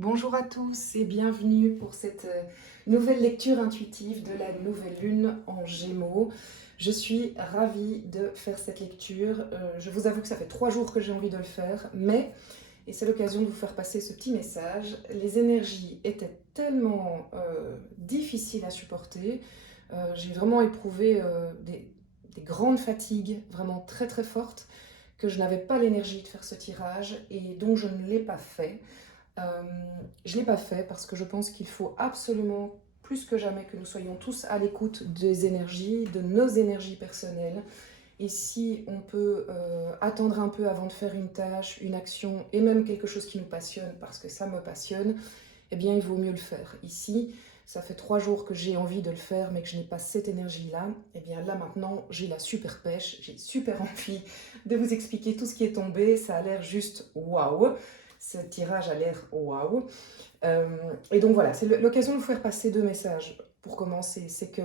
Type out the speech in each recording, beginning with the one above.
Bonjour à tous et bienvenue pour cette nouvelle lecture intuitive de la nouvelle lune en Gémeaux. Je suis ravie de faire cette lecture. Je vous avoue que ça fait 3 jours que j'ai envie de le faire, mais, et c'est l'occasion de vous faire passer ce petit message, les énergies étaient tellement difficiles à supporter. J'ai vraiment éprouvé des grandes fatigues, vraiment très très fortes, que je n'avais pas l'énergie de faire ce tirage et donc je ne l'ai pas fait. Euh, je ne l'ai pas fait parce que je pense qu'il faut absolument, plus que jamais, que nous soyons tous à l'écoute des énergies, de nos énergies personnelles. Et si on peut attendre un peu avant de faire une tâche, une action, et même quelque chose qui nous passionne, parce que ça me passionne, eh bien il vaut mieux le faire. Ici, ça fait 3 jours que j'ai envie de le faire, mais que je n'ai pas cette énergie-là. Eh bien là maintenant, j'ai la super pêche, j'ai super envie de vous expliquer tout ce qui est tombé. Ça a l'air juste waouh. Ce tirage a l'air waouh. Et donc voilà, c'est l'occasion de vous faire passer 2 messages pour commencer. C'est que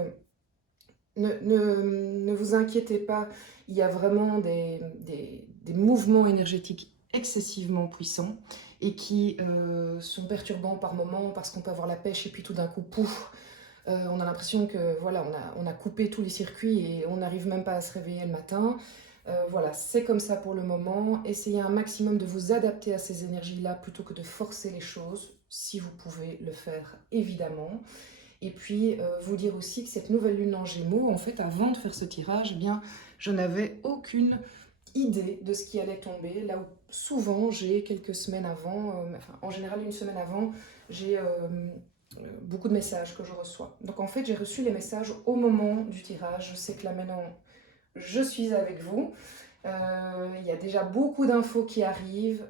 ne vous inquiétez pas, il y a vraiment des mouvements énergétiques excessivement puissants et qui sont perturbants par moments parce qu'on peut avoir la pêche et puis tout d'un coup, pouf, on a l'impression que voilà, on a coupé tous les circuits et on n'arrive même pas à se réveiller le matin. Voilà, c'est comme ça pour le moment. Essayez un maximum de vous adapter à ces énergies-là plutôt que de forcer les choses, si vous pouvez le faire, évidemment. Et puis, vous dire aussi que cette nouvelle lune en Gémeaux, en fait, avant de faire ce tirage, eh bien, je n'avais aucune idée de ce qui allait tomber. Là où souvent, j'ai quelques semaines avant, enfin, en général une semaine avant, j'ai beaucoup de messages que je reçois. Donc en fait, j'ai reçu les messages au moment du tirage. Je sais que là maintenant, je suis avec vous. Il y a déjà beaucoup d'infos qui arrivent,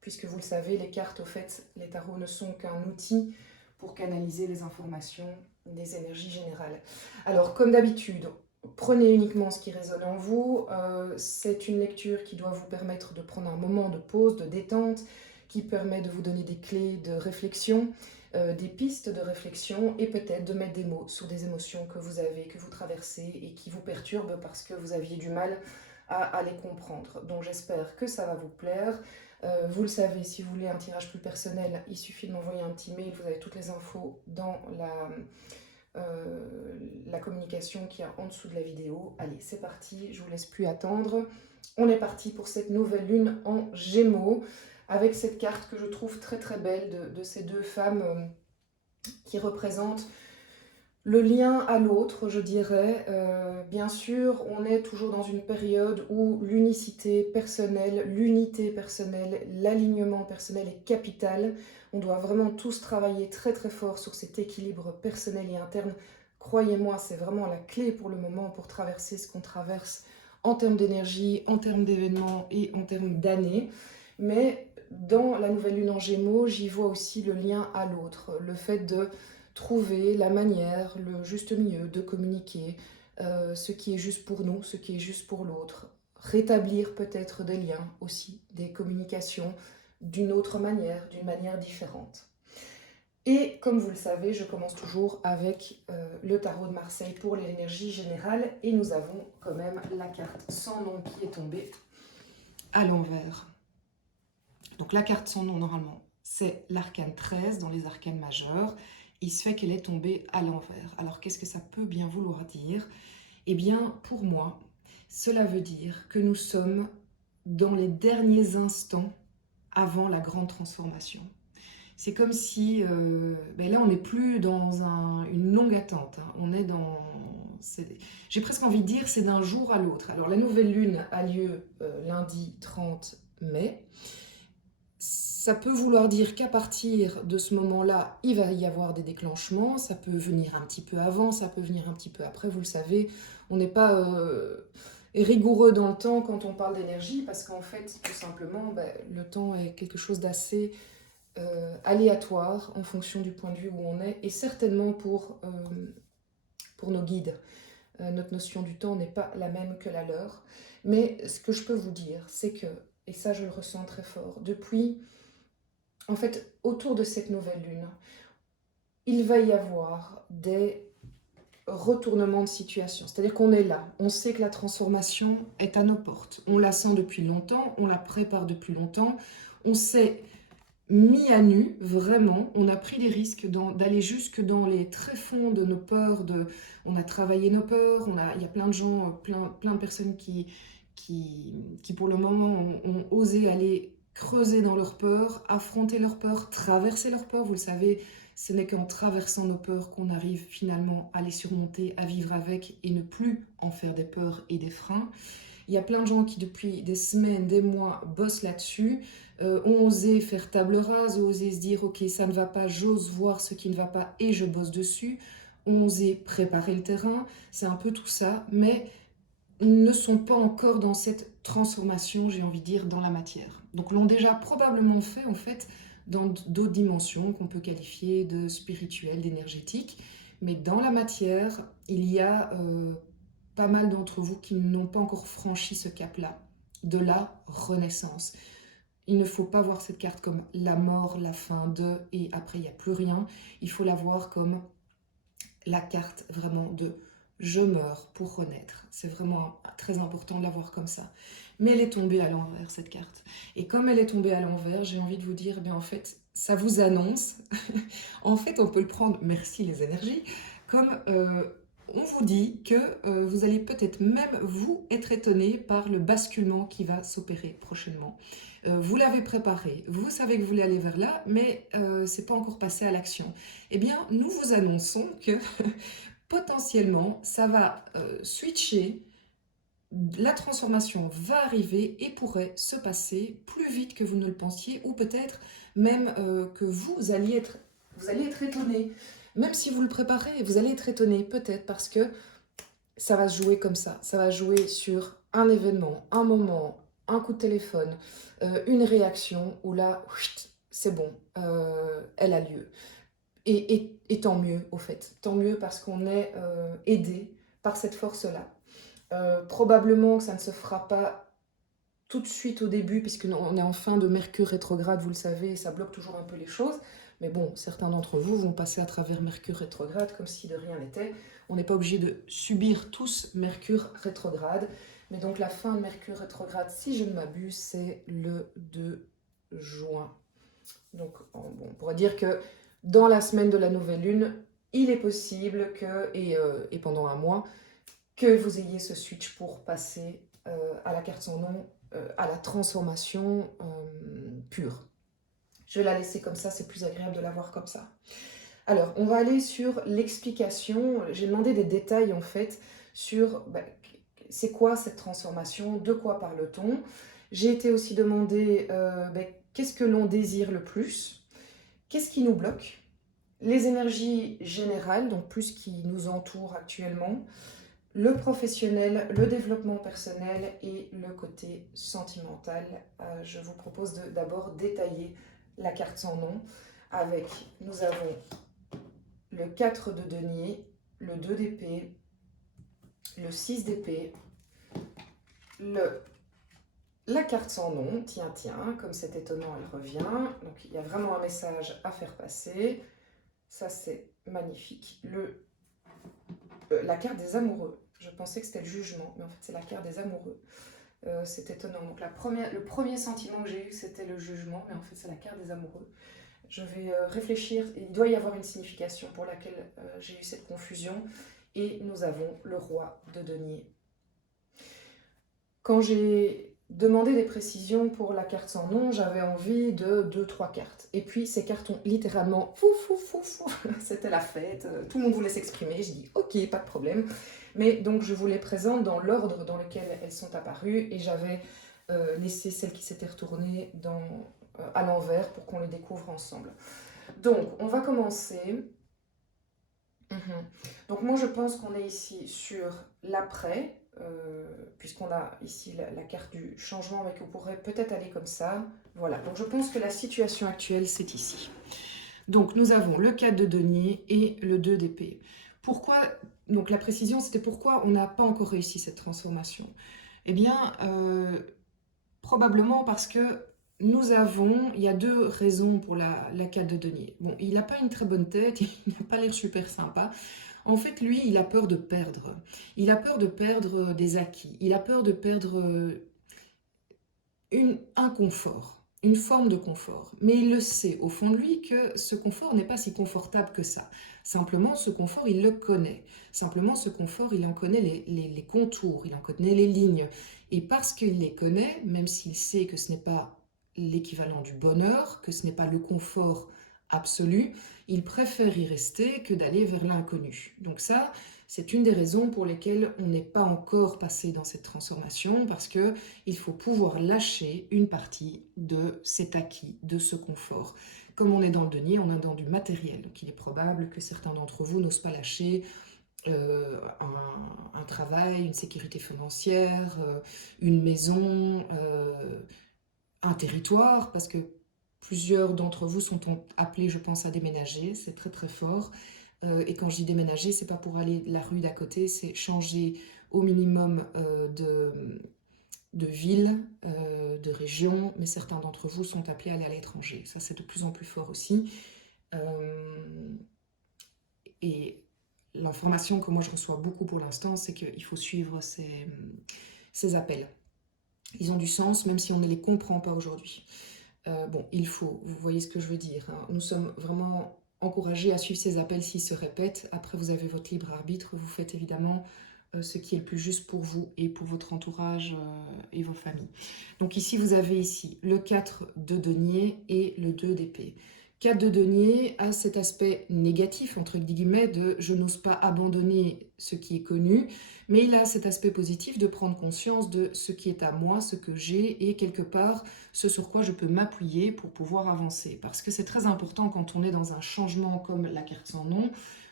puisque vous le savez, les cartes, au fait, les tarots ne sont qu'un outil pour canaliser les informations des énergies générales. Alors, comme d'habitude, prenez uniquement ce qui résonne en vous. C'est une lecture qui doit vous permettre de prendre un moment de pause, de détente, qui permet de vous donner des clés de réflexion, des pistes de réflexion et peut-être de mettre des mots sur des émotions que vous avez, que vous traversez et qui vous perturbent parce que vous aviez du mal à les comprendre. Donc j'espère que ça va vous plaire. Vous le savez, si vous voulez un tirage plus personnel, il suffit de m'envoyer un petit mail. Vous avez toutes les infos dans la communication qu'il y a en dessous de la vidéo. Allez, c'est parti, je vous laisse plus attendre. On est parti pour cette nouvelle lune en Gémeaux, avec cette carte que je trouve très très belle de ces deux femmes qui représentent le lien à l'autre, je dirais. Bien sûr, on est toujours dans une période où l'unicité personnelle, l'unité personnelle, l'alignement personnel est capital. On doit vraiment tous travailler très très fort sur cet équilibre personnel et interne. Croyez-moi, c'est vraiment la clé pour le moment pour traverser ce qu'on traverse en termes d'énergie, en termes d'événements et en termes d'années. Mais dans la nouvelle lune en Gémeaux, j'y vois aussi le lien à l'autre, le fait de trouver la manière, le juste milieu de communiquer, ce qui est juste pour nous, ce qui est juste pour l'autre. Rétablir peut-être des liens aussi, des communications d'une autre manière, d'une manière différente. Et comme vous le savez, je commence toujours avec le tarot de Marseille pour l'énergie générale. Et nous avons quand même la carte sans nom qui est tombée à l'envers. Donc la carte sans nom, normalement, c'est l'arcane 13 dans les arcanes majeurs. Il se fait qu'elle est tombée à l'envers. Alors qu'est-ce que ça peut bien vouloir dire? Eh bien, pour moi, cela veut dire que nous sommes dans les derniers instants avant la grande transformation. C'est comme si, ben là, on n'est plus dans une longue attente. Hein. On est dans... J'ai presque envie de dire, c'est d'un jour à l'autre. Alors, la nouvelle lune a lieu lundi 30 mai. Ça peut vouloir dire qu'à partir de ce moment-là, il va y avoir des déclenchements. Ça peut venir un petit peu avant, ça peut venir un petit peu après. Vous le savez, on n'est pas rigoureux dans le temps quand on parle d'énergie parce qu'en fait, tout simplement, ben, le temps est quelque chose d'assez aléatoire en fonction du point de vue où on est et certainement pour nos guides. Notre notion du temps n'est pas la même que la leur. Mais ce que je peux vous dire, c'est que, et ça je le ressens très fort, depuis en fait, autour de cette nouvelle lune, il va y avoir des retournements de situation. C'est-à-dire qu'on est là, on sait que la transformation est à nos portes. On la sent depuis longtemps, on la prépare depuis longtemps, on sait mis à nu, vraiment. On a pris des risques d'aller jusque dans les tréfonds de nos peurs. On a travaillé nos peurs. Il y a plein de gens, plein de personnes qui pour le moment, ont osé aller creuser dans leurs peurs, affronter leurs peurs, traverser leurs peurs. Vous le savez, ce n'est qu'en traversant nos peurs qu'on arrive finalement à les surmonter, à vivre avec et ne plus en faire des peurs et des freins. Il y a plein de gens qui, depuis des semaines, des mois, bossent là-dessus, ont osé faire table rase, ont osé se dire « Ok, ça ne va pas, j'ose voir ce qui ne va pas et je bosse dessus », ont osé préparer le terrain, c'est un peu tout ça, mais ne sont pas encore dans cette transformation, j'ai envie de dire, dans la matière. Donc l'ont déjà probablement fait, en fait, dans d'autres dimensions qu'on peut qualifier de spirituelles, d'énergétiques, mais dans la matière, il y a pas mal d'entre vous qui n'ont pas encore franchi ce cap-là, de la renaissance. Il ne faut pas voir cette carte comme la mort, la fin de, et après il n'y a plus rien. Il faut la voir comme la carte vraiment de je meurs pour renaître. C'est vraiment très important de la voir comme ça. Mais elle est tombée à l'envers, cette carte. Et comme elle est tombée à l'envers, j'ai envie de vous dire, bien en fait, ça vous annonce. En fait, on peut le prendre, merci les énergies, comme on vous dit que vous allez peut-être même vous être étonné par le basculement qui va s'opérer prochainement. Vous l'avez préparé, vous savez que vous voulez aller vers là, mais c'est pas encore passé à l'action. Eh bien, nous vous annonçons que potentiellement, ça va switcher, la transformation va arriver et pourrait se passer plus vite que vous ne le pensiez, ou peut-être même que vous allez être étonné. Même si vous le préparez, vous allez être étonné, peut-être parce que ça va se jouer comme ça. Ça va jouer sur un événement, un moment, un coup de téléphone, une réaction où là, c'est bon, elle a lieu. Et tant mieux, au fait. Tant mieux parce qu'on est aidé par cette force-là. Probablement que ça ne se fera pas tout de suite au début, puisqu'on est en fin de Mercure rétrograde, vous le savez, ça bloque toujours un peu les choses. Mais bon, certains d'entre vous vont passer à travers Mercure rétrograde comme si de rien n'était. On n'est pas obligé de subir tous Mercure rétrograde. Mais donc la fin de Mercure rétrograde, si je ne m'abuse, c'est le 2 juin. Donc bon, on pourrait dire que dans la semaine de la nouvelle lune, il est possible que, et pendant un mois, que vous ayez ce switch pour passer à la carte sans nom, à la transformation pure. Je vais la laisser comme ça, c'est plus agréable de la voir comme ça. Alors, on va aller sur l'explication. J'ai demandé des détails en fait sur c'est quoi cette transformation, de quoi parle-t-on. J'ai été aussi demandé qu'est-ce que l'on désire le plus, qu'est-ce qui nous bloque, les énergies générales, donc plus ce qui nous entoure actuellement, le professionnel, le développement personnel et le côté sentimental. Je vous propose d'abord détailler la carte sans nom avec, nous avons le 4 de denier, le 2 d'épée, le 6 d'épée, la carte sans nom, tiens, comme c'est étonnant, elle revient. Donc il y a vraiment un message à faire passer. Ça, c'est magnifique. La carte des amoureux. Je pensais que c'était le jugement, mais en fait, c'est la carte des amoureux. C'est étonnant. Donc le premier sentiment que j'ai eu, c'était le jugement, mais en fait, c'est la carte des amoureux. Je vais réfléchir. Il doit y avoir une signification pour laquelle j'ai eu cette confusion. Et nous avons le roi de denier. Quand j'ai demandé des précisions pour la carte sans nom, j'avais envie de 2-3 cartes. Et puis ces cartes ont littéralement c'était la fête, tout le monde voulait s'exprimer. J'ai dit ok, pas de problème. Mais donc je vous les présente dans l'ordre dans lequel elles sont apparues et j'avais laissé celle qui s'était retournée à l'envers pour qu'on les découvre ensemble. Donc on va commencer. Donc moi je pense qu'on est ici sur l'après. Puisqu'on a ici la carte du changement, mais qu'on pourrait peut-être aller comme ça. Voilà, donc je pense que la situation actuelle, c'est ici. Donc nous avons le 4 de denier et le 2 d'épée. Pourquoi, donc la précision, c'était pourquoi on n'a pas encore réussi cette transformation. Eh bien, probablement parce que il y a 2 raisons pour la 4 de denier. Bon, il n'a pas une très bonne tête, il n'a pas l'air super sympa. En fait, lui, il a peur de perdre. Il a peur de perdre des acquis. Il a peur de perdre un confort. une forme de confort. Mais il le sait au fond de lui que ce confort n'est pas si confortable que ça. Simplement, ce confort, il le connaît. Simplement, ce confort, il en connaît les contours, il en connaît les lignes. Et parce qu'il les connaît, même s'il sait que ce n'est pas l'équivalent du bonheur, que ce n'est pas le confort absolu, il préfère y rester que d'aller vers l'inconnu. Donc ça, c'est une des raisons pour lesquelles on n'est pas encore passé dans cette transformation, parce que il faut pouvoir lâcher une partie de cet acquis, de ce confort. Comme on est dans le denier, on est dans du matériel, donc il est probable que certains d'entre vous n'osent pas lâcher un travail, une sécurité financière, une maison, un territoire, parce que plusieurs d'entre vous sont appelés, je pense, à déménager, c'est très très fort. Et quand je dis déménager, c'est pas pour aller la rue d'à côté, c'est changer au minimum de ville, de région, mais certains d'entre vous sont appelés à aller à l'étranger. Ça, c'est de plus en plus fort aussi. Euh, et l'information que moi je reçois beaucoup pour l'instant, c'est qu'il faut suivre ces appels. Ils ont du sens, même si on ne les comprend pas aujourd'hui. Bon, il faut, vous voyez ce que je veux dire, hein. Nous sommes vraiment encouragés à suivre ces appels s'ils se répètent. Après, vous avez votre libre arbitre, vous faites évidemment ce qui est le plus juste pour vous et pour votre entourage et vos familles. Donc ici, vous avez ici le 4 de denier et le 2 d'épée. 4 de denier a cet aspect négatif, entre guillemets, de je n'ose pas abandonner ce qui est connu, mais il a cet aspect positif de prendre conscience de ce qui est à moi, ce que j'ai, et quelque part, ce sur quoi je peux m'appuyer pour pouvoir avancer. Parce que c'est très important quand on est dans un changement comme la carte sans nom,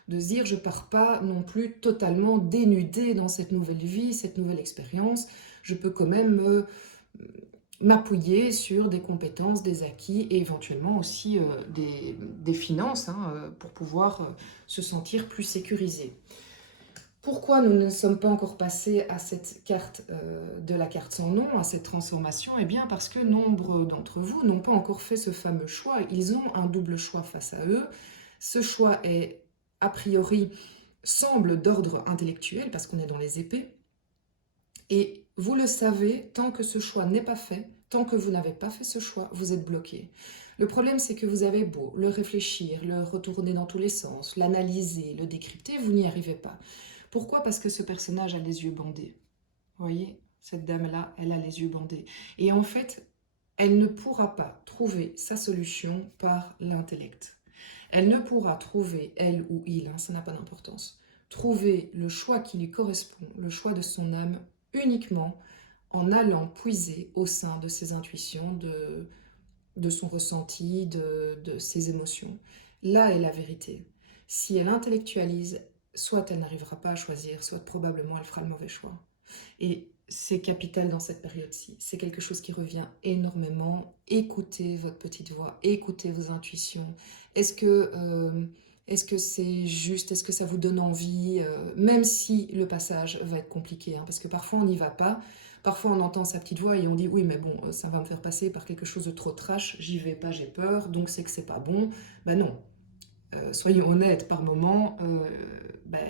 de se dire je pars pas non plus totalement dénudée dans cette nouvelle vie, cette nouvelle expérience. Je peux quand même m'appuyer sur des compétences, des acquis et éventuellement aussi des finances pour pouvoir se sentir plus sécurisé. Pourquoi nous ne sommes pas encore passés à cette carte de la carte sans nom, à cette transformation? Eh bien parce que nombre d'entre vous n'ont pas encore fait ce fameux choix. Ils ont un double choix face à eux. Ce choix est, a priori, semble d'ordre intellectuel parce qu'on est dans les épées. Et vous le savez, tant que ce choix n'est pas fait, tant que vous n'avez pas fait ce choix, vous êtes bloqué. Le problème, c'est que vous avez beau le réfléchir, le retourner dans tous les sens, l'analyser, le décrypter, vous n'y arrivez pas. Pourquoi? Parce que ce personnage a les yeux bandés. Vous voyez, cette dame-là, elle a les yeux bandés. Et en fait, elle ne pourra pas trouver sa solution par l'intellect. Elle ne pourra trouver, elle ou il, ça n'a pas d'importance, trouver le choix qui lui correspond, le choix de son âme, uniquement en allant puiser au sein de ses intuitions, de son ressenti, de ses émotions. Là est la vérité. Si elle intellectualise, soit elle n'arrivera pas à choisir, soit probablement elle fera le mauvais choix. Et c'est capital dans cette période-ci. C'est quelque chose qui revient énormément. Écoutez votre petite voix, écoutez vos intuitions. Est-ce que c'est juste? Est-ce que ça vous donne envie? Même si le passage va être compliqué, hein, parce que parfois on n'y va pas. Parfois on entend sa petite voix et on dit oui mais bon ça va me faire passer par quelque chose de trop trash, j'y vais pas, j'ai peur, donc c'est que c'est pas bon. Ben non, soyons honnêtes, par moment,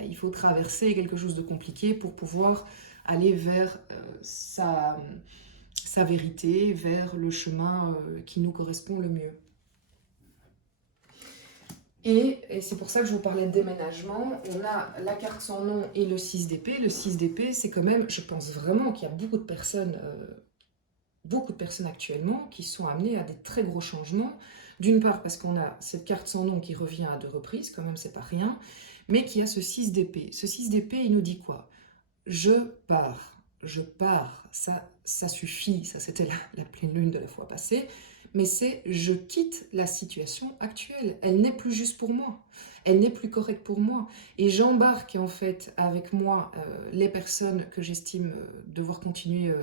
il faut traverser quelque chose de compliqué pour pouvoir aller vers sa vérité, vers le chemin qui nous correspond le mieux. Et c'est pour ça que je vous parlais de déménagement. On a la carte sans nom et le 6 d'épée. Le 6 d'épée, c'est quand même, je pense vraiment qu'il y a beaucoup de personnes actuellement qui sont amenées à des très gros changements. D'une part parce qu'on a cette carte sans nom qui revient à 2 reprises, quand même c'est pas rien, mais qui a ce 6 d'épée. Ce 6 d'épée, il nous dit quoi? Je pars, ça suffit, ça c'était la pleine lune de la fois passée, mais c'est je quitte la situation actuelle, elle n'est plus juste pour moi, elle n'est plus correcte pour moi, et j'embarque en fait avec moi les personnes que j'estime devoir continuer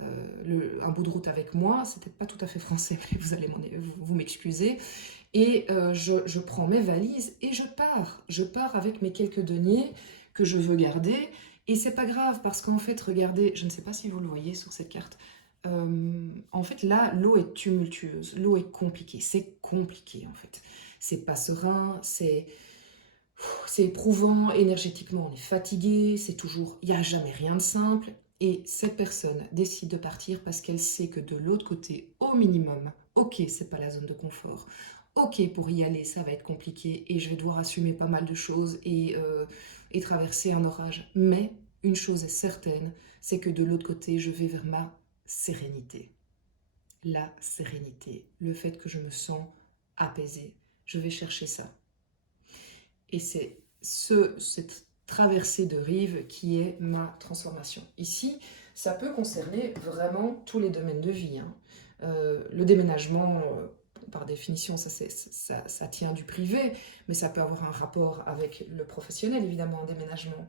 un bout de route avec moi, c'était pas tout à fait français, mais vous allez vous m'excuser, et je prends mes valises et je pars avec mes quelques deniers que je veux garder. Et c'est pas grave parce qu'en fait, regardez, je ne sais pas si vous le voyez sur cette carte, en fait là, l'eau est tumultueuse, l'eau est compliquée, c'est compliqué en fait. C'est pas serein, c'est éprouvant, énergétiquement on est fatigué, c'est toujours, il n'y a jamais rien de simple. Et cette personne décide de partir parce qu'elle sait que de l'autre côté, au minimum, ok, c'est pas la zone de confort. Ok, pour y aller, ça va être compliqué et je vais devoir assumer pas mal de choses et traverser un orage. Mais une chose est certaine, c'est que de l'autre côté, je vais vers ma sérénité. La sérénité, le fait que je me sens apaisée. Je vais chercher ça. Et c'est cette traversée de rive qui est ma transformation. Ici, ça peut concerner vraiment tous les domaines de vie, hein. Le déménagement, par définition, ça tient du privé, mais ça peut avoir un rapport avec le professionnel, évidemment, un déménagement.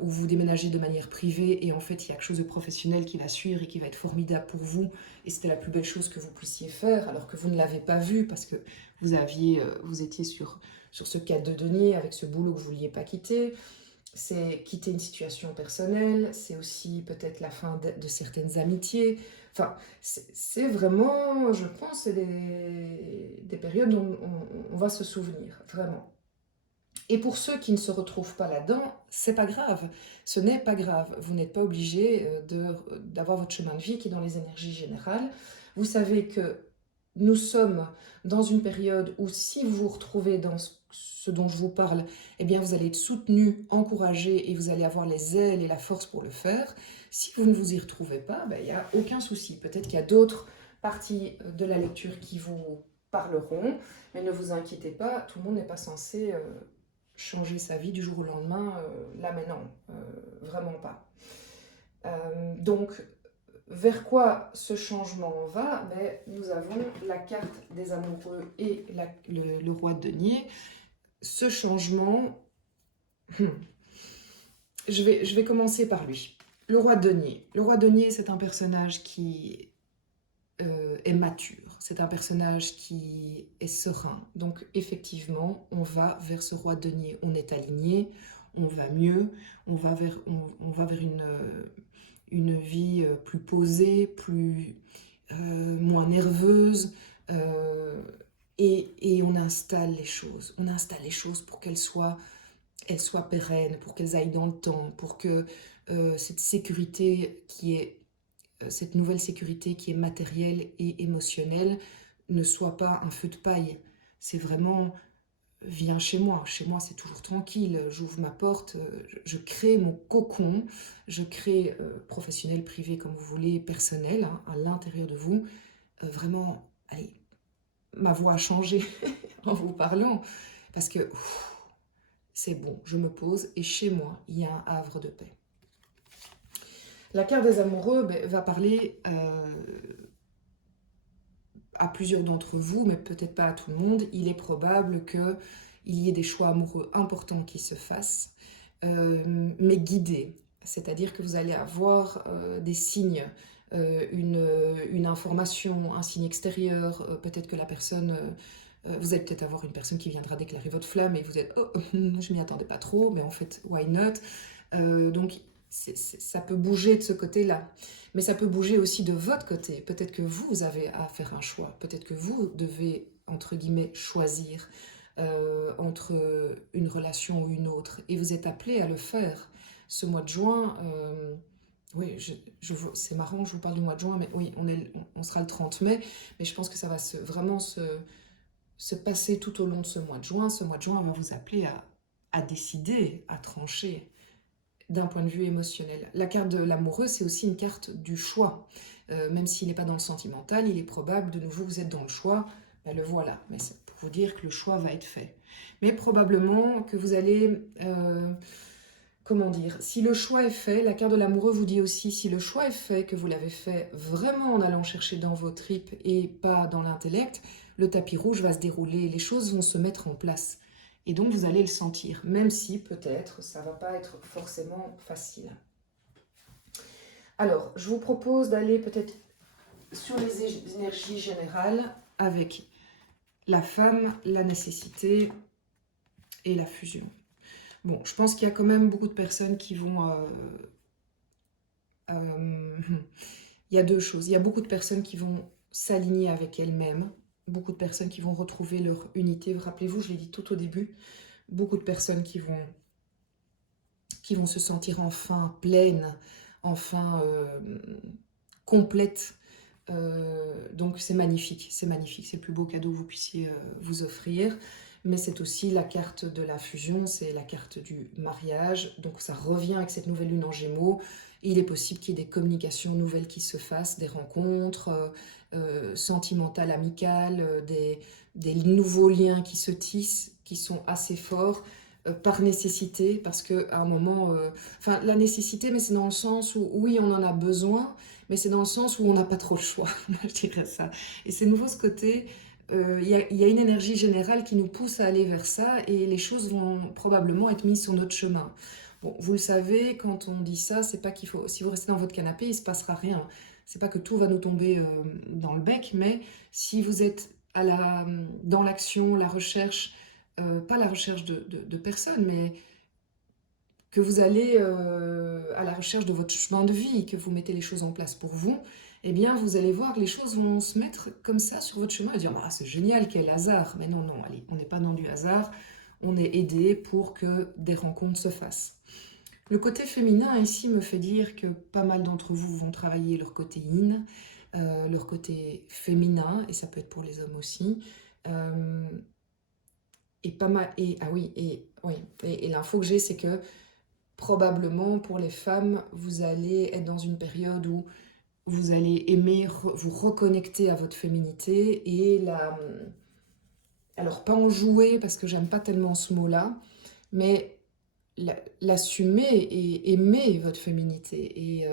Où vous déménagez de manière privée et en fait il y a quelque chose de professionnel qui va suivre et qui va être formidable pour vous et c'était la plus belle chose que vous puissiez faire alors que vous ne l'avez pas vu parce que vous étiez sur ce cadre de denier avec ce boulot que vous ne vouliez pas quitter. C'est quitter une situation personnelle, c'est aussi peut-être la fin de certaines amitiés. Enfin, c'est vraiment, je pense, c'est des périodes dont on va se souvenir, vraiment. Et pour ceux qui ne se retrouvent pas là-dedans, c'est pas grave. Ce n'est pas grave. Vous n'êtes pas obligé d'avoir votre chemin de vie qui est dans les énergies générales. Vous savez que nous sommes dans une période où si vous vous retrouvez dans ce dont je vous parle, eh bien vous allez être soutenu, encouragé et vous allez avoir les ailes et la force pour le faire. Si vous ne vous y retrouvez pas, il n'y a aucun souci. Peut-être qu'il y a d'autres parties de la lecture qui vous parleront, mais ne vous inquiétez pas, tout le monde n'est pas censé changer sa vie du jour au lendemain, là maintenant, vraiment pas. Donc, vers quoi ce changement va? Nous avons la carte des amoureux et le roi de denier. Ce changement, je vais commencer par lui. Le roi de denier. Le roi de denier, c'est un personnage qui est mature. C'est un personnage qui est serein. Donc effectivement, on va vers ce roi de denier. On est aligné, on va mieux, on va vers une vie plus posée, moins nerveuse. Et on installe les choses. On installe les choses pour qu'elles soient pérennes, pour qu'elles aillent dans le temps, pour que cette sécurité cette nouvelle sécurité qui est matérielle et émotionnelle ne soit pas un feu de paille. C'est vraiment, viens chez moi. Chez moi, c'est toujours tranquille. J'ouvre ma porte, je crée mon cocon, je crée professionnel, privé, comme vous voulez, personnel, hein, à l'intérieur de vous. Vraiment, allez, ma voix a changé en vous parlant parce que c'est bon, je me pose et chez moi, il y a un havre de paix. La carte des amoureux va parler à plusieurs d'entre vous, mais peut-être pas à tout le monde. Il est probable qu'il y ait des choix amoureux importants qui se fassent, mais guidés. C'est-à-dire que vous allez avoir des signes, une information, un signe extérieur, peut-être que la personne... vous allez peut-être avoir une personne qui viendra déclarer votre flamme et vous êtes « Oh, je m'y attendais pas trop, mais en fait, why not ?» Donc, ça peut bouger de ce côté-là. Mais ça peut bouger aussi de votre côté. Peut-être que vous avez à faire un choix. Peut-être que vous devez, entre guillemets, choisir entre une relation ou une autre. Et vous êtes appelé à le faire. Ce mois de juin, oui, c'est marrant, je vous parle du mois de juin, mais oui, on sera le 30 mai. Mais je pense que ça va vraiment se passer tout au long de ce mois de juin. Ce mois de juin va vous appeler à décider, à trancher d'un point de vue émotionnel. La carte de l'amoureux, c'est aussi une carte du choix. Même s'il n'est pas dans le sentimental, il est probable, de nouveau, vous êtes dans le choix, le voilà. Mais c'est pour vous dire que le choix va être fait. Mais probablement que vous allez... comment dire? Si le choix est fait, la carte de l'amoureux vous dit aussi, si le choix est fait, que vous l'avez fait vraiment en allant chercher dans vos tripes et pas dans l'intellect, le tapis rouge va se dérouler, les choses vont se mettre en place. Et donc, vous allez le sentir, même si peut-être ça ne va pas être forcément facile. Alors, je vous propose d'aller peut-être sur les énergies générales avec la femme, la nécessité et la fusion. Bon, je pense qu'il y a quand même beaucoup de personnes qui vont... il y a deux choses. Il y a beaucoup de personnes qui vont s'aligner avec elles-mêmes, beaucoup de personnes qui vont retrouver leur unité. Rappelez-vous, je l'ai dit tout au début, beaucoup de personnes qui vont se sentir enfin pleines, enfin complète. Donc c'est magnifique, c'est magnifique. C'est le plus beau cadeau que vous puissiez vous offrir. Mais c'est aussi la carte de la fusion, c'est la carte du mariage. Donc ça revient avec cette nouvelle lune en Gémeaux. Il est possible qu'il y ait des communications nouvelles qui se fassent, des rencontres sentimentales, amicales, des nouveaux liens qui se tissent, qui sont assez forts par nécessité, parce qu'à un moment, enfin la nécessité, mais c'est dans le sens où oui, on en a besoin, mais c'est dans le sens où on n'a pas trop le choix, moi je dirais ça. Et c'est nouveau ce côté, il y a une énergie générale qui nous pousse à aller vers ça, et les choses vont probablement être mises sur notre chemin. Bon, vous le savez, quand on dit ça, c'est pas qu'il faut, si vous restez dans votre canapé, il se passera rien. C'est pas que tout va nous tomber dans le bec, mais si vous êtes dans l'action, la recherche, pas la recherche de personnes, mais que vous allez à la recherche de votre chemin de vie, que vous mettez les choses en place pour vous, eh bien vous allez voir que les choses vont se mettre comme ça sur votre chemin et dire ah, c'est génial, quel hasard. Mais non, non, allez, on n'est pas dans du hasard, on est aidé pour que des rencontres se fassent. Le côté féminin ici me fait dire que pas mal d'entre vous vont travailler leur côté yin, leur côté féminin, et ça peut être pour les hommes aussi. Et pas mal, et ah oui, oui, et l'info que j'ai, c'est que probablement pour les femmes, vous allez être dans une période où vous allez aimer vous reconnecter à votre féminité et alors pas en jouer parce que j'aime pas tellement ce mot-là, mais l'assumer et aimer votre féminité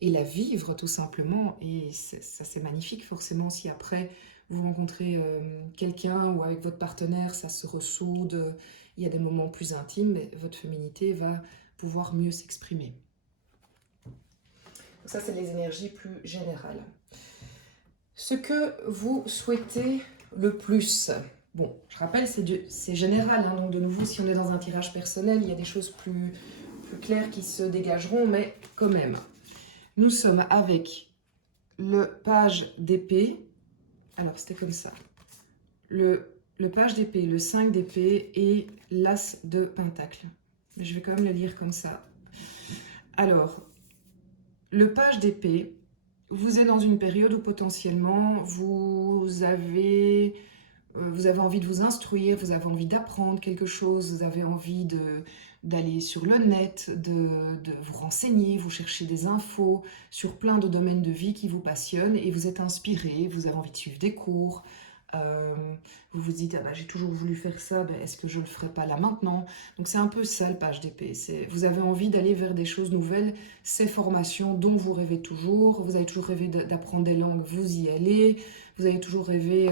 et la vivre tout simplement. Et ça c'est magnifique forcément si après vous rencontrez quelqu'un ou avec votre partenaire, ça se ressoude, il y a des moments plus intimes, mais votre féminité va pouvoir mieux s'exprimer. Ça, c'est les énergies plus générales. Ce que vous souhaitez le plus. Bon, je rappelle, c'est général, hein, donc de nouveau, si on est dans un tirage personnel, il y a des choses plus claires qui se dégageront, mais quand même. Nous sommes avec le page d'épée. Alors, c'était comme ça. Le page d'épée, le 5 d'épée et l'as de pentacle. Je vais quand même le lire comme ça. Alors, le page d'épée, vous êtes dans une période où potentiellement vous avez envie de vous instruire, vous avez envie d'apprendre quelque chose, vous avez envie d'aller sur le net, de vous renseigner, vous cherchez des infos sur plein de domaines de vie qui vous passionnent et vous êtes inspiré, vous avez envie de suivre des cours. Vous vous dites, ah bah, j'ai toujours voulu faire ça, bah, est-ce que je ne le ferai pas là maintenant? Donc c'est un peu ça le page d'épée. Vous avez envie d'aller vers des choses nouvelles, ces formations dont vous rêvez toujours, vous avez toujours rêvé d'apprendre des langues, vous y allez, vous avez toujours rêvé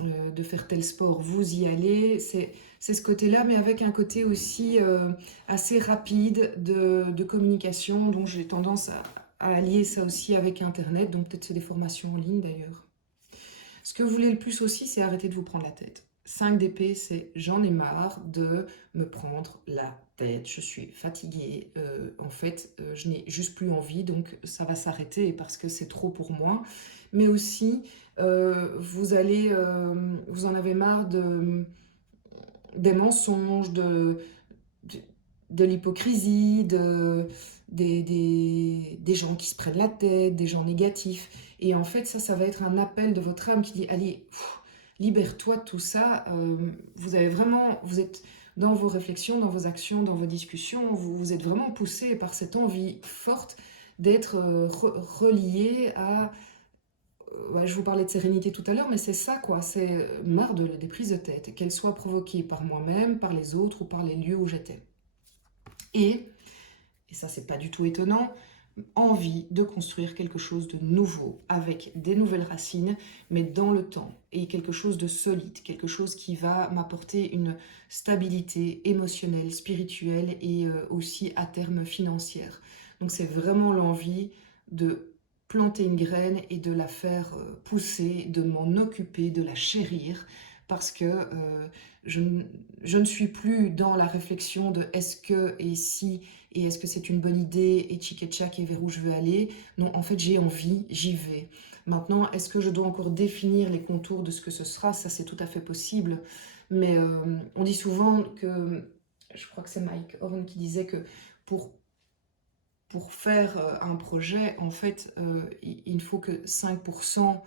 de faire tel sport, vous y allez. C'est ce côté-là, mais avec un côté aussi assez rapide de communication, donc j'ai tendance à allier ça aussi avec Internet, donc peut-être c'est des formations en ligne d'ailleurs. Ce que vous voulez le plus aussi, c'est arrêter de vous prendre la tête. 5 d'épée, c'est j'en ai marre de me prendre la tête, je suis fatiguée, en fait, je n'ai juste plus envie, donc ça va s'arrêter parce que c'est trop pour moi. Mais aussi, vous en avez marre des mensonges, de l'hypocrisie, des gens qui se prennent la tête, des gens négatifs. Et en fait, ça va être un appel de votre âme qui dit, allez, libère-toi de tout ça. Vous êtes dans vos réflexions, dans vos actions, dans vos discussions, vous êtes vraiment poussé par cette envie forte d'être relié à... Ouais, je vous parlais de sérénité tout à l'heure, mais c'est ça, quoi. C'est marre des prises de tête, qu'elles soient provoquées par moi-même, par les autres ou par les lieux où j'étais. Et ça c'est pas du tout étonnant, envie de construire quelque chose de nouveau, avec des nouvelles racines, mais dans le temps, et quelque chose de solide, quelque chose qui va m'apporter une stabilité émotionnelle, spirituelle et aussi à terme financière. Donc c'est vraiment l'envie de planter une graine et de la faire pousser, de m'en occuper, de la chérir, parce que je ne suis plus dans la réflexion de est-ce que et si et est-ce que c'est une bonne idée et tchic et tchac et vers où je veux aller. Non, en fait j'ai envie, j'y vais. Maintenant, est-ce que je dois encore définir les contours de ce que ce sera? Ça c'est tout à fait possible, mais on dit souvent que, je crois que c'est Mike Horn qui disait que pour pour faire un projet, en fait, il ne faut que 5%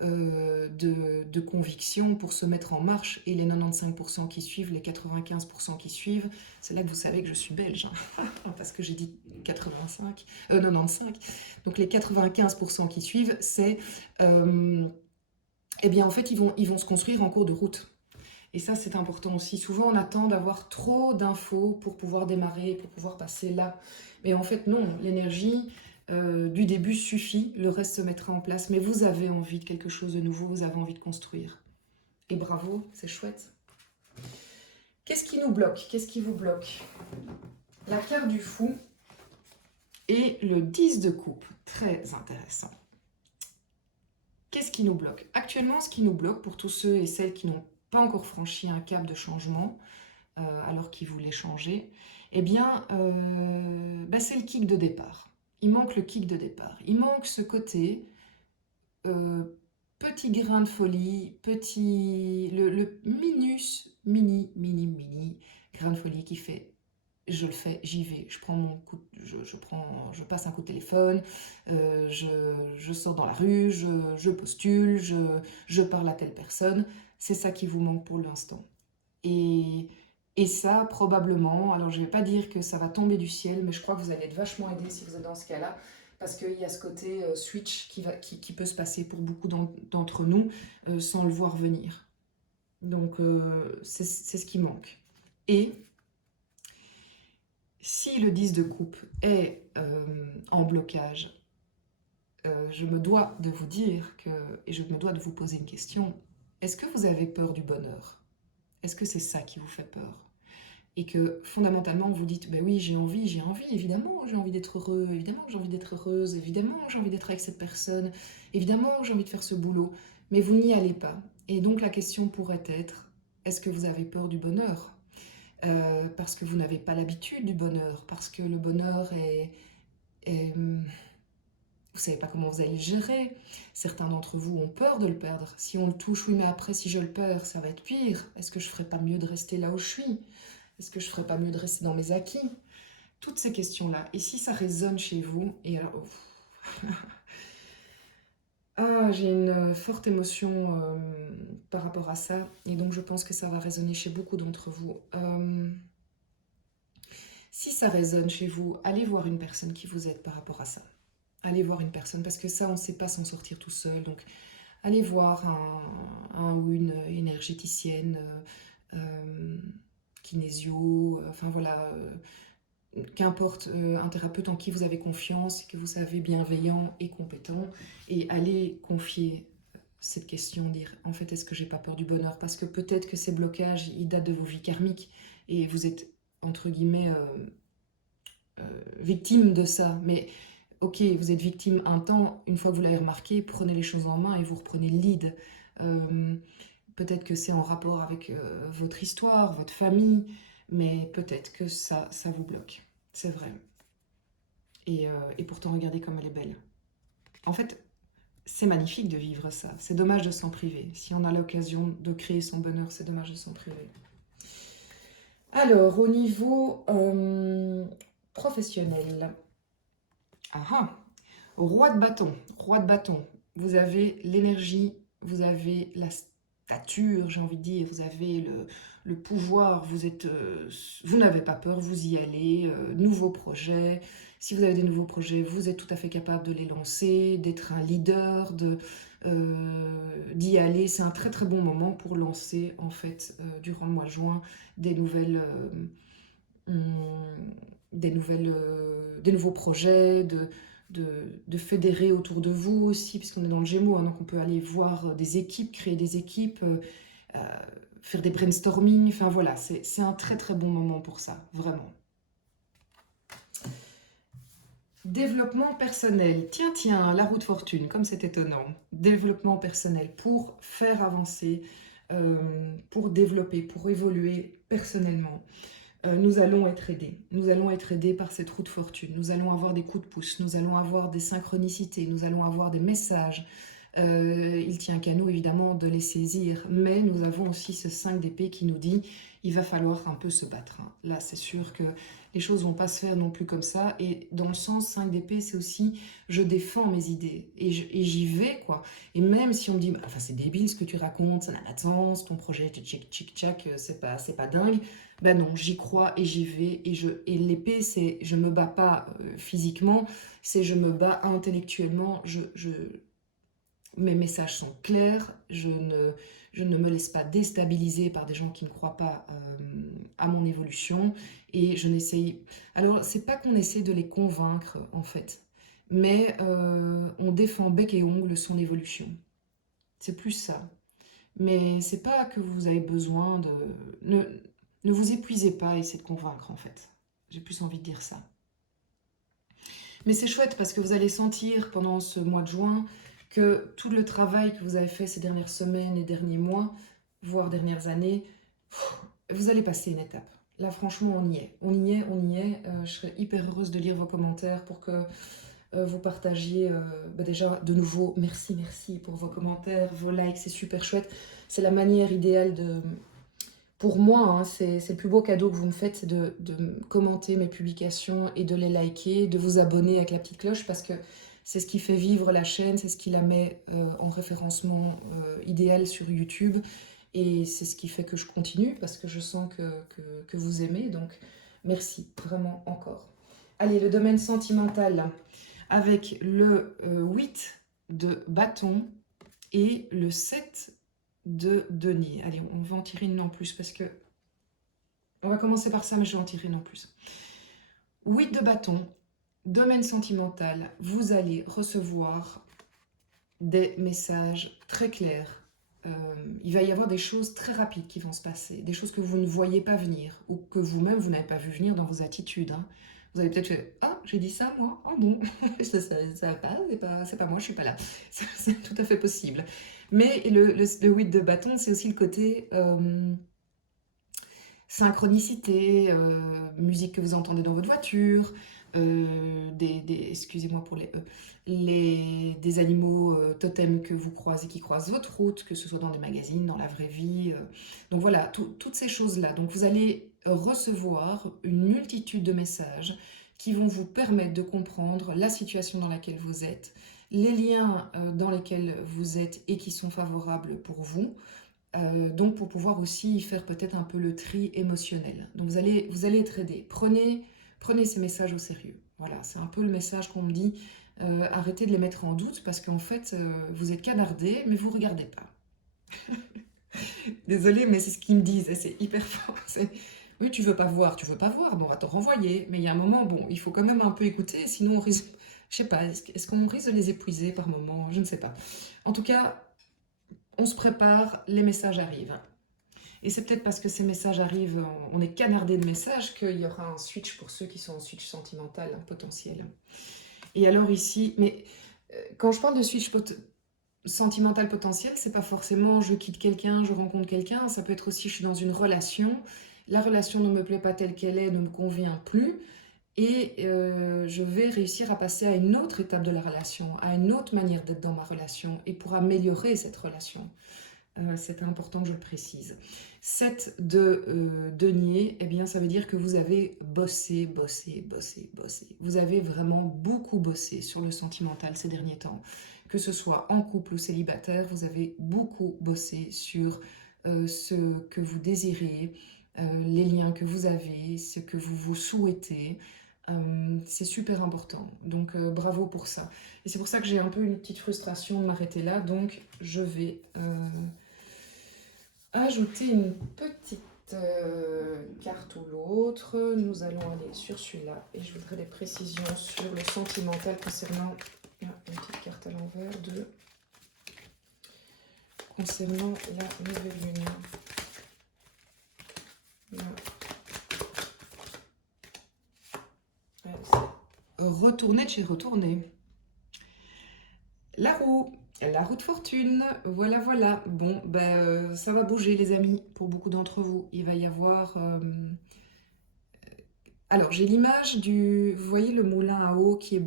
de conviction pour se mettre en marche, et les 95% qui suivent, les 95% qui suivent, c'est là que vous savez que je suis belge, hein, parce que j'ai dit 85, 95. Donc les 95% qui suivent, c'est, eh bien en fait, ils vont se construire en cours de route. Et ça, c'est important aussi. Souvent, on attend d'avoir trop d'infos pour pouvoir démarrer, pour pouvoir passer là. Mais en fait, non, l'énergie du début suffit, le reste se mettra en place. Mais vous avez envie de quelque chose de nouveau, vous avez envie de construire. Et bravo, c'est chouette. Qu'est-ce qui nous bloque? Qu'est-ce qui vous bloque? La carte du fou et le 10 de coupe. Très intéressant. Qu'est-ce qui nous bloque? Actuellement, ce qui nous bloque, pour tous ceux et celles qui n'ont pas encore franchi un cap de changement, alors qu'ils voulaient changer, eh bien, c'est le kick de départ. Il manque le kick de départ. Il manque ce côté petit grain de folie, le mini grain de folie qui fait je le fais, j'y vais, je prends mon coup, je passe un coup de téléphone, je sors dans la rue, je postule, je parle à telle personne. C'est ça qui vous manque pour l'instant. Et ça, probablement, alors je ne vais pas dire que ça va tomber du ciel, mais je crois que vous allez être vachement aidé si vous êtes dans ce cas-là, parce qu'il y a ce côté switch qui peut se passer pour beaucoup d'entre nous sans le voir venir. Donc c'est ce qui manque. Et si le 10 de coupe est en blocage, je me dois de vous dire et je me dois de vous poser une question, est-ce que vous avez peur du bonheur? Est-ce que c'est ça qui vous fait peur? Et que fondamentalement vous dites, ben oui, j'ai envie, évidemment j'ai envie d'être heureux, évidemment j'ai envie d'être heureuse, évidemment j'ai envie d'être avec cette personne, évidemment j'ai envie de faire ce boulot, mais vous n'y allez pas. Et donc la question pourrait être, est-ce que vous avez peur du bonheur? Parce que vous n'avez pas l'habitude du bonheur, parce que le bonheur vous savez pas comment vous allez le gérer. Certains d'entre vous ont peur de le perdre. Si on le touche, oui, mais après, si je le perds, ça va être pire. Est-ce que je ferais pas mieux de rester là où je suis? Est-ce que je ferais pas mieux de rester dans mes acquis? Toutes ces questions-là. Et si ça résonne chez vous, et alors... Ah, j'ai une forte émotion par rapport à ça, et donc je pense que ça va résonner chez beaucoup d'entre vous. Si ça résonne chez vous, allez voir une personne qui vous aide par rapport à ça. Allez voir une personne, parce que ça, on ne sait pas s'en sortir tout seul. Donc, allez voir un ou une énergéticienne, kinésio, enfin voilà, qu'importe, un thérapeute en qui vous avez confiance, que vous savez bienveillant et compétent, et allez confier cette question, dire en fait est-ce que j'ai pas peur du bonheur, parce que peut-être que ces blocages ils datent de vos vies karmiques et vous êtes entre guillemets victime de ça, mais ok, vous êtes victime un temps, une fois que vous l'avez remarqué, prenez les choses en main et vous reprenez le lead. Peut-être que c'est en rapport avec votre histoire, votre famille, mais peut-être que ça vous bloque. C'est vrai. Et pourtant, regardez comme elle est belle. En fait, c'est magnifique de vivre ça. C'est dommage de s'en priver. Si on a l'occasion de créer son bonheur, c'est dommage de s'en priver. Alors, au niveau professionnel. Ah ah, roi de bâton, roi de bâton. Vous avez l'énergie, vous avez la stature, j'ai envie de dire, vous avez le pouvoir, vous n'avez pas peur, vous y allez, nouveaux projets. Si vous avez des nouveaux projets, vous êtes tout à fait capable de les lancer, d'être un leader, d'y aller. C'est un très très bon moment pour lancer, en fait, durant le mois de juin, des nouveaux projets, de fédérer autour de vous aussi, puisqu'on est dans le Gémeaux, hein, donc on peut aller voir des équipes, créer des équipes, faire des brainstorming, enfin voilà, c'est un très très bon moment pour ça, vraiment. Développement personnel, tiens, la roue de fortune, comme c'est étonnant. Développement personnel pour faire avancer, pour développer, pour évoluer personnellement. Nous allons être aidés. Nous allons être aidés par cette roue de fortune. Nous allons avoir des coups de pouce, nous allons avoir des synchronicités, nous allons avoir des messages Il tient qu'à nous, évidemment, de les saisir. Mais nous avons aussi ce 5 d'épée qui nous dit il va falloir un peu se battre. Là, c'est sûr que les choses vont pas se faire non plus comme ça. Et dans le sens 5 d'épée, c'est aussi je défends mes idées. Et j'y vais, quoi. Et même si on me dit enfin, c'est débile ce que tu racontes, ça n'a pas de sens, ton projet, tchic-tchac, c'est pas dingue. Ben non, j'y crois et j'y vais. Et l'épée, c'est je me bats pas physiquement, c'est je me bats intellectuellement. Mes messages sont clairs, je ne me laisse pas déstabiliser par des gens qui ne croient pas à mon évolution et je n'essaye... Alors, c'est pas qu'on essaie de les convaincre en fait, mais on défend bec et ongle son évolution. C'est plus ça. Mais c'est pas que vous avez besoin de... Ne, ne vous épuisez pas à essayer de convaincre en fait. J'ai plus envie de dire ça. Mais c'est chouette parce que vous allez sentir pendant ce mois de juin que tout le travail que vous avez fait ces dernières semaines et derniers mois, voire dernières années, vous allez passer une étape. Là, franchement, on y est. On y est, on y est. Je serais hyper heureuse de lire vos commentaires pour que vous partagiez. Déjà, de nouveau, merci pour vos commentaires, vos likes, c'est super chouette. C'est la manière idéale de... Pour moi, hein, c'est le plus beau cadeau que vous me faites, c'est de commenter mes publications et de les liker, de vous abonner avec la petite cloche parce que c'est ce qui fait vivre la chaîne, c'est ce qui la met en référencement idéal sur YouTube et c'est ce qui fait que je continue parce que je sens que vous aimez. Donc, merci vraiment encore. Allez, le domaine sentimental avec le 8 de bâton et le 7 de denier. Allez, on va en tirer une en plus parce que... On va commencer par ça, mais je vais en tirer une en plus. 8 de bâton, domaine sentimental, vous allez recevoir des messages très clairs. Il va y avoir des choses très rapides qui vont se passer, des choses que vous ne voyez pas venir ou que vous-même, vous n'avez pas vu venir dans vos attitudes. Hein. Vous avez peut-être fait « Ah, j'ai dit ça, moi Oh bon, ça va pas, c'est pas moi, je suis pas là. » C'est tout à fait possible. Mais le 8 de bâton, c'est aussi le côté synchronicité, musique que vous entendez dans votre voiture, excusez-moi pour des animaux totems que vous croisez, qui croisent votre route, que ce soit dans des magazines, dans la vraie vie. Donc voilà, toutes ces choses-là. Donc vous allez recevoir une multitude de messages qui vont vous permettre de comprendre la situation dans laquelle vous êtes, les liens dans lesquels vous êtes et qui sont favorables pour vous. Donc pour pouvoir aussi faire peut-être un peu le tri émotionnel. Donc vous allez être aidé. Prenez ces messages au sérieux. Voilà, c'est un peu le message qu'on me dit. Arrêtez de les mettre en doute parce qu'en fait, vous êtes canardé, mais vous ne regardez pas. Désolée, mais c'est ce qu'ils me disent et c'est hyper fort. Oui, tu veux pas voir, bon, on va te renvoyer. Mais il y a un moment, bon, il faut quand même un peu écouter, sinon on risque... Je sais pas, est-ce qu'on risque de les épuiser par moment? Je ne sais pas. En tout cas, on se prépare, les messages arrivent. Et c'est peut-être parce que ces messages arrivent, on est canardé de messages, qu'il y aura un switch pour ceux qui sont en switch sentimental potentiel. Et alors ici, mais quand je parle de switch sentimental potentiel, c'est pas forcément je quitte quelqu'un, je rencontre quelqu'un, ça peut être aussi je suis dans une relation, la relation ne me plaît pas telle qu'elle est, ne me convient plus, et je vais réussir à passer à une autre étape de la relation, à une autre manière d'être dans ma relation, et pour améliorer cette relation. C'est important que je le précise. 7 de denier, eh bien, ça veut dire que vous avez bossé. Vous avez vraiment beaucoup bossé sur le sentimental ces derniers temps. Que ce soit en couple ou célibataire, vous avez beaucoup bossé sur ce que vous désirez, les liens que vous avez, ce que vous souhaitez. C'est super important. Donc, bravo pour ça. Et c'est pour ça que j'ai un peu une petite frustration de m'arrêter là. Donc, je vais... ajouter une petite carte ou l'autre. Nous allons aller sur celui-là et je voudrais des précisions sur le sentimental concernant une petite carte à l'envers concernant la nouvelle lune. Retourner de chez retourner. La roue de fortune, voilà. Bon, ça va bouger les amis, pour beaucoup d'entre vous. Il va y avoir Alors, j'ai l'image du, vous voyez le moulin à eau qui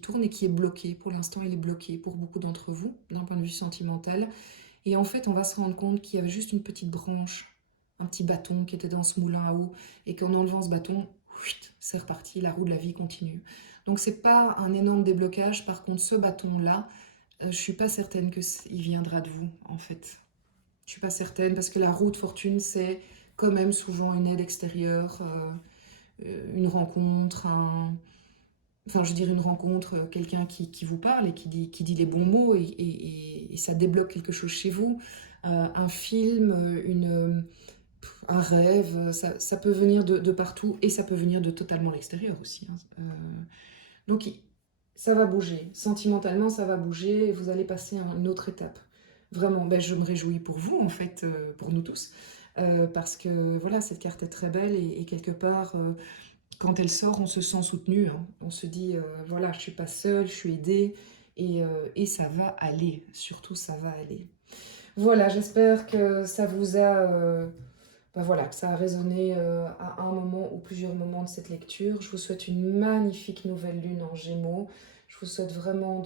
tourne et qui est bloqué. Pour l'instant, il est bloqué pour beaucoup d'entre vous, d'un point de vue sentimental. Et en fait, on va se rendre compte qu'il y avait juste une petite branche, un petit bâton qui était dans ce moulin à eau, et qu'en enlevant ce bâton, c'est reparti, la roue de la vie continue. Donc c'est pas un énorme déblocage, par contre ce bâton-là, je suis pas certaine que il viendra de vous, en fait. Je suis pas certaine, parce que la roue de fortune, c'est quand même souvent une aide extérieure, une rencontre, enfin je veux dire une rencontre, quelqu'un qui vous parle et qui dit les bons mots et ça débloque quelque chose chez vous. Un film, un rêve, ça peut venir de partout et ça peut venir de totalement l'extérieur aussi, hein. Donc ça va bouger, sentimentalement ça va bouger et vous allez passer à une autre étape. Vraiment, ben, je me réjouis pour vous en fait, pour nous tous, parce que voilà, cette carte est très belle et quelque part, quand elle sort, on se sent soutenu, hein. On se dit, voilà, je suis pas seule, je suis aidée et ça va aller, surtout ça va aller. Voilà, j'espère que ça vous a, bah voilà, que ça a résonné à un moment ou plusieurs moments de cette lecture. Je vous souhaite une magnifique nouvelle lune en Gémeaux. Je vous souhaite vraiment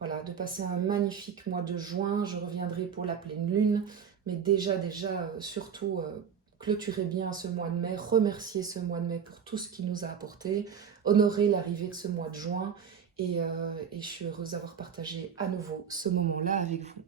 voilà, de passer un magnifique mois de juin. Je reviendrai pour la pleine lune, mais déjà, surtout, clôturez bien ce mois de mai, remerciez ce mois de mai pour tout ce qu'il nous a apporté, honorez l'arrivée de ce mois de juin, et je suis heureuse d'avoir partagé à nouveau ce moment-là avec vous.